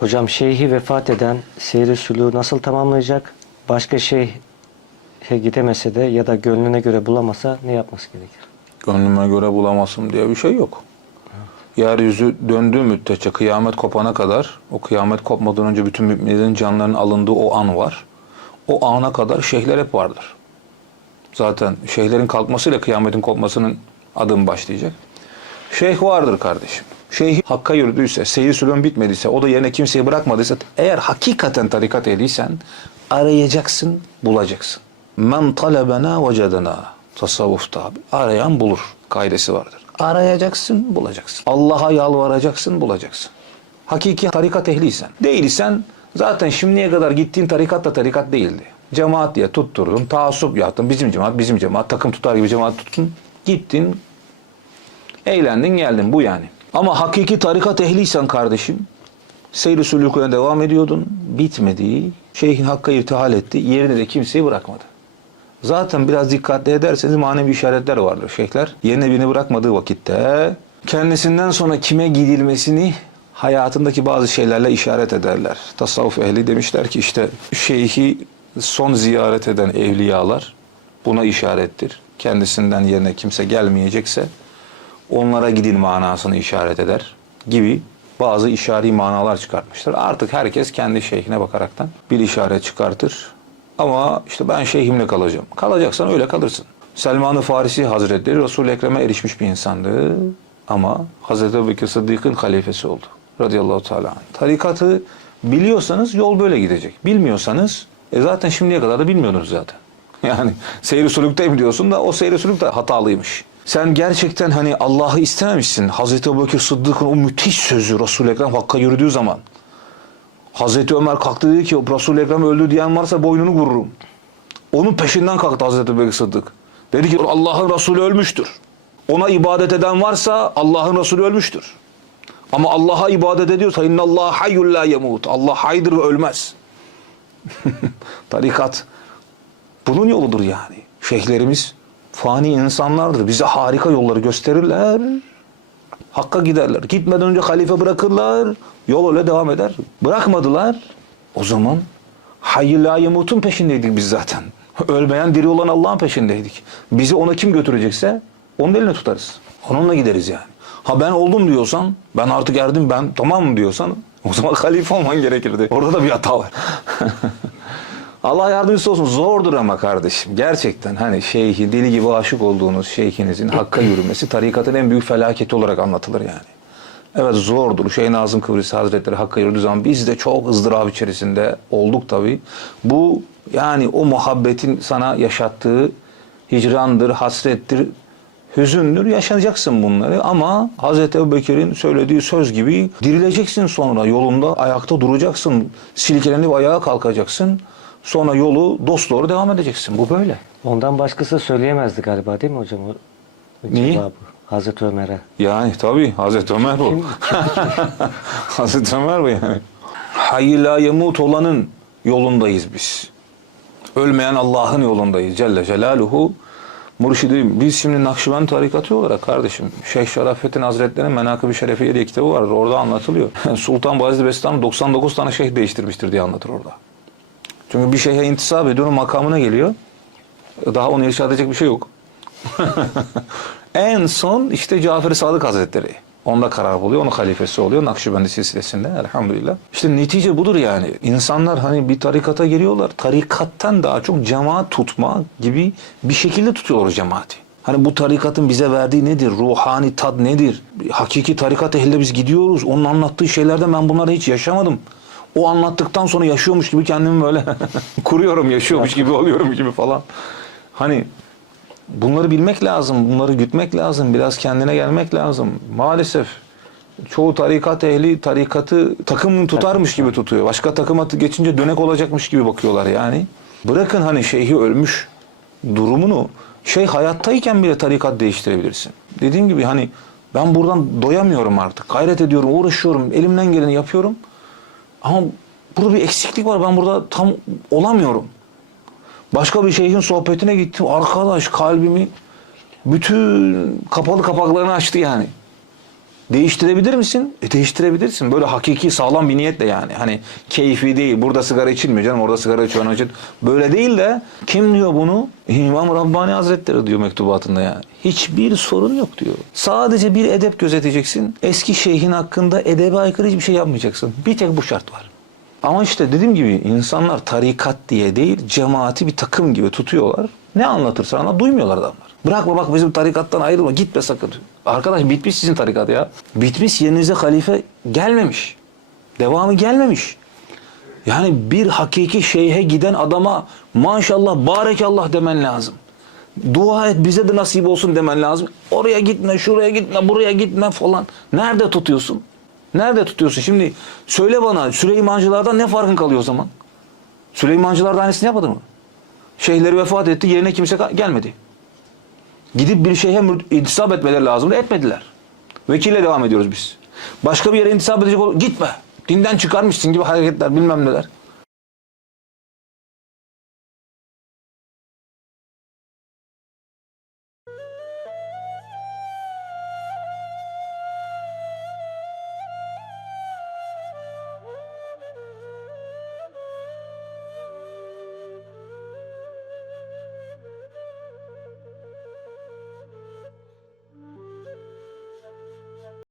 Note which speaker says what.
Speaker 1: Hocam şeyhi vefat eden seyri sülûğü nasıl tamamlayacak? Başka şeyhe gidemese de ya da gönlüne göre bulamasa ne yapması gerekir?
Speaker 2: Gönlüme göre bulamazsın diye bir şey yok. Yeryüzü döndüğü müddetçe kıyamet kopana kadar o kıyamet kopmadan önce bütün müminlerin canlarının alındığı o an var. O ana kadar şeyhler hep vardır. Zaten şeyhlerin kalkmasıyla kıyametin kopmasının adım başlayacak. Şeyh vardır kardeşim. Şeyh hakka yürüdüyse, seyir sülün bitmediyse, o da yerine kimseyi bırakmadıysa, eğer hakikaten tarikat ehliysen arayacaksın, bulacaksın. Men talebena vecedena. Tasavvufta arayan bulur kaidesi vardır. Arayacaksın, bulacaksın. Allah'a yalvaracaksın, bulacaksın. Hakiki tarikat ehliysen. Değilsen zaten şimdiye kadar gittiğin tarikat da tarikat değildi. Cemaat diye tutturdun, taassup yaptın. Bizim cemaat, bizim cemaat, takım tutar gibi cemaat tuttun. Gittin, eğlendin geldin bu yani. Ama hakiki tarikat ehliysen kardeşim, seyri devam ediyordun. Bitmedi. Şeyhin hakka irtihal etti. Yerine de kimseyi bırakmadı. Zaten biraz dikkatli ederseniz manevi işaretler vardır şeyhler. Yerine birini bırakmadığı vakitte kendisinden sonra kime gidilmesini hayatındaki bazı şeylerle işaret ederler. Tasavvuf ehli demişler ki işte şeyhi son ziyaret eden evliyalar buna işarettir. Kendisinden yerine kimse gelmeyecekse onlara gidin manasını işaret eder gibi bazı işari manalar çıkartmışlar. Artık herkes kendi şeyhine bakaraktan bir işaret çıkartır. Ama işte ben şeyhimle kalacağım. Kalacaksan öyle kalırsın. Selman-ı Farisi Hazretleri Resul-i Ekrem'e erişmiş bir insandı. Ama Hazreti Ebubekir Sıddık'ın halifesi oldu. Radıyallahu teala. Tarikatı biliyorsanız yol böyle gidecek. Bilmiyorsanız e zaten şimdiye kadar da bilmiyordunuz zaten. Yani seyri sulükteyim diyorsun da o seyri sulük de hatalıymış. Sen gerçekten hani Allah'ı istememişsin. Hazreti Ebubekir Sıddık'ın o müthiş sözü Resul-i Ekrem Hakk'a yürüdüğü zaman. Hazreti Ömer kalktı dedi ki Resul-i Ekrem öldü diyen varsa boynunu vururum. Onun peşinden kalktı Hazreti Ebubekir Sıddık. Dedi ki Allah'ın Resulü ölmüştür. Ona ibadet eden varsa Allah'ın Resulü ölmüştür. Ama Allah'a ibadet ediyorsa inna Allah hayyul la yemut. Allah haydır ve ölmez. Tarikat bunun yoludur yani. Şeyhlerimiz fani insanlardır. Bize harika yolları gösterirler. Hakka giderler. Gitmeden önce halife bırakırlar. Yol öyle devam eder. Bırakmadılar. O zaman hayy la peşindeydik biz zaten. Ölmeyen diri olan Allah'ın peşindeydik. Bizi ona kim götürecekse onun eline tutarız. Onunla gideriz yani. Ha ben oldum diyorsan, ben artık erdim ben tamam mı diyorsan o zaman halife olman gerekirdi. Orada da bir hata var. Allah yardımcısı olsun. Zordur ama kardeşim. Gerçekten hani şeyhi deli gibi aşık olduğunuz şeyhinizin hakka yürümesi tarikatın en büyük felaketi olarak anlatılır yani. Evet zordur. Şeyh Nazım Kıbrıs Hazretleri hakka yürüdüğü zaman biz de çok ızdırap içerisinde olduk tabii. Bu yani o muhabbetin sana yaşattığı hicrandır, hasrettir, hüzündür. Yaşayacaksın bunları ama Hazreti Ebubekir'in söylediği söz gibi dirileceksin sonra yolunda ayakta duracaksın. Silkelenip ayağa kalkacaksın. Sonra yolu dosdoğru devam edeceksin. Bu böyle.
Speaker 1: Ondan başkası söyleyemezdi galiba değil mi hocam? O,
Speaker 2: Neyi?
Speaker 1: cevabı Hazreti Ömer'e.
Speaker 2: Yani tabii Hazreti Ömer bu. Hazreti Ömer bu yani. Hayy la yemut olanın yolundayız biz. Ölmeyen Allah'ın yolundayız Celle Celaluhu. Murşidi biz şimdi Nakşibend tarikatı olarak kardeşim Şeyh Şerafettin Hazretleri'nin Menakıb-ı Şerefiye diye kitabı vardır. Orada anlatılıyor. Sultan Bayezid Bestami 99 tane şeyh değiştirmiştir diye anlatır orada. Çünkü bir şeyhe intisap ediyor, onun makamına geliyor. Daha onu edecek bir şey yok. en son işte Cafer-i Sadık Hazretleri. Onda karar buluyor. Onun halifesi oluyor Nakşibendi silsilesinde elhamdülillah. İşte netice budur yani. İnsanlar hani bir tarikata giriyorlar. Tarikattan daha çok cemaat tutma gibi bir şekilde tutuyorlar o cemaati. Hani bu tarikatın bize verdiği nedir? Ruhani tad nedir? Hakiki tarikat ehline biz gidiyoruz. Onun anlattığı şeylerden ben bunları hiç yaşamadım. O anlattıktan sonra yaşıyormuş gibi kendimi böyle kuruyorum, yaşıyormuş gibi oluyorum gibi falan. Hani bunları bilmek lazım, bunları gütmek lazım, biraz kendine gelmek lazım. Maalesef çoğu tarikat ehli tarikatı takım tutarmış gibi tutuyor. Başka takıma geçince dönek olacakmış gibi bakıyorlar yani. Bırakın hani şeyhi ölmüş durumunu şey hayattayken bile tarikat değiştirebilirsin. Dediğim gibi hani ben buradan doyamıyorum artık. Gayret ediyorum, uğraşıyorum, elimden geleni yapıyorum. Ama burada bir eksiklik var. Ben burada tam olamıyorum. Başka bir şeyhin sohbetine gittim. Arkadaş kalbimi bütün kapalı kapaklarını açtı yani. Değiştirebilir misin? E değiştirebilirsin. Böyle hakiki sağlam bir niyetle yani. Hani keyfi değil. Burada sigara içilmiyor canım. Orada sigara içiyor için. Böyle değil de kim diyor bunu? İmam Rabbani Hazretleri diyor mektubatında yani. Hiçbir sorun yok diyor. Sadece bir edep gözeteceksin. Eski şeyhin hakkında edebe aykırı hiçbir şey yapmayacaksın. Bir tek bu şart var. Ama işte dediğim gibi insanlar tarikat diye değil cemaati bir takım gibi tutuyorlar. Ne anlatırsa anlat duymuyorlar adamlar. Bırakma bak bizim tarikattan ayrılma gitme sakın. Arkadaş bitmiş sizin tarikat ya. Bitmiş yerinize halife gelmemiş. Devamı gelmemiş. Yani bir hakiki şeyhe giden adama maşallah barekallah demen lazım. Dua et bize de nasip olsun demen lazım. Oraya gitme, şuraya gitme, buraya gitme falan. Nerede tutuyorsun? Nerede tutuyorsun? Şimdi söyle bana Süleymancılardan ne farkın kalıyor o zaman? Süleymancılar da aynısını yapmadı mı? Şeyhleri vefat etti, yerine kimse gelmedi. Gidip bir şeyhe mür- intisap etmeleri lazımdı, etmediler. Vekille devam ediyoruz biz. Başka bir yere intisap edecek ol, gitme. Dinden çıkarmışsın gibi hareketler bilmem neler.